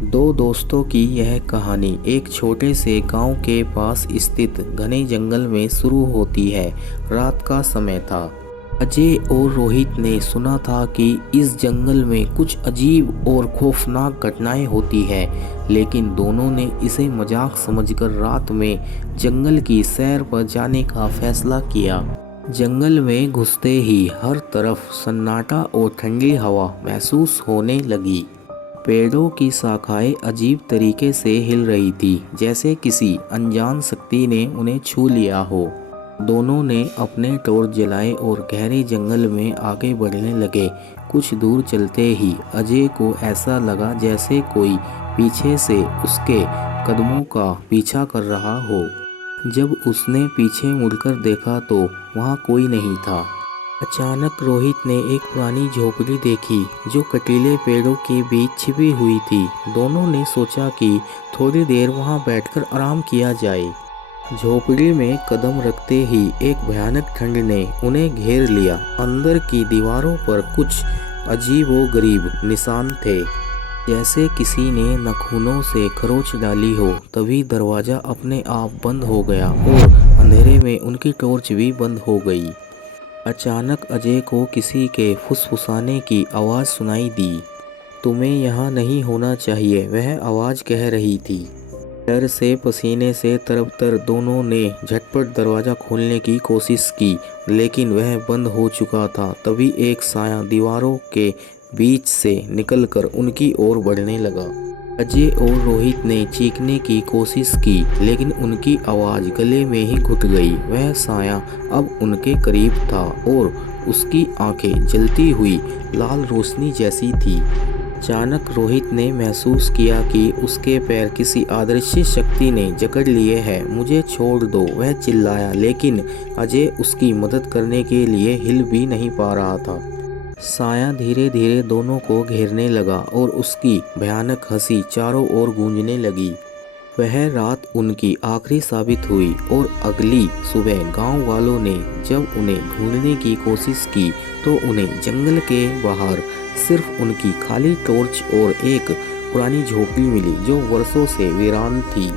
दो दोस्तों की यह कहानी एक छोटे से गांव के पास स्थित घने जंगल में शुरू होती है। रात का समय था। अजय और रोहित ने सुना था कि इस जंगल में कुछ अजीब और खौफनाक घटनाएं होती हैं, लेकिन दोनों ने इसे मजाक समझकर रात में जंगल की सैर पर जाने का फैसला किया। जंगल में घुसते ही हर तरफ सन्नाटा और ठंडी हवा महसूस होने लगी। पेड़ों की शाखाएं अजीब तरीके से हिल रही थी, जैसे किसी अनजान शक्ति ने उन्हें छू लिया हो। दोनों ने अपने टॉर्च जलाए और गहरे जंगल में आगे बढ़ने लगे। कुछ दूर चलते ही अजय को ऐसा लगा जैसे कोई पीछे से उसके कदमों का पीछा कर रहा हो। जब उसने पीछे मुड़कर देखा तो वहाँ कोई नहीं था। अचानक रोहित ने एक पुरानी झोपड़ी देखी जो कटीले पेड़ों के बीच छिपी हुई थी। दोनों ने सोचा कि थोड़ी देर वहां बैठकर आराम किया जाए। झोपड़ी में कदम रखते ही एक भयानक ठंड ने उन्हें घेर लिया। अंदर की दीवारों पर कुछ अजीबोगरीब निशान थे, जैसे किसी ने नाखूनों से खरोंच डाली हो। तभी दरवाज़ा अपने आप बंद हो गया और अंधेरे में उनकी टॉर्च भी बंद हो गई। अचानक अजय को किसी के फुसफुसाने की आवाज़ सुनाई दी। तुम्हें यहाँ नहीं होना चाहिए, वह आवाज़ कह रही थी। डर से पसीने से तरबतर दोनों ने झटपट दरवाज़ा खोलने की कोशिश की, लेकिन वह बंद हो चुका था। तभी एक साया दीवारों के बीच से निकलकर उनकी ओर बढ़ने लगा। अजय और रोहित ने चीखने की कोशिश की, लेकिन उनकी आवाज़ गले में ही घुट गई। वह साया अब उनके करीब था और उसकी आंखें जलती हुई लाल रोशनी जैसी थी। अचानक रोहित ने महसूस किया कि उसके पैर किसी अदृश्य शक्ति ने जकड़ लिए हैं। मुझे छोड़ दो, वह चिल्लाया, लेकिन अजय उसकी मदद करने के लिए हिल भी नहीं पा रहा था। साया धीरे धीरे दोनों को घेरने लगा और उसकी भयानक हंसी चारों ओर गूंजने लगी। वह रात उनकी आखिरी साबित हुई और अगली सुबह गांव वालों ने जब उन्हें ढूंढने की कोशिश की तो उन्हें जंगल के बाहर सिर्फ उनकी खाली टॉर्च और एक पुरानी झोपड़ी मिली जो वर्षों से वीरान थी।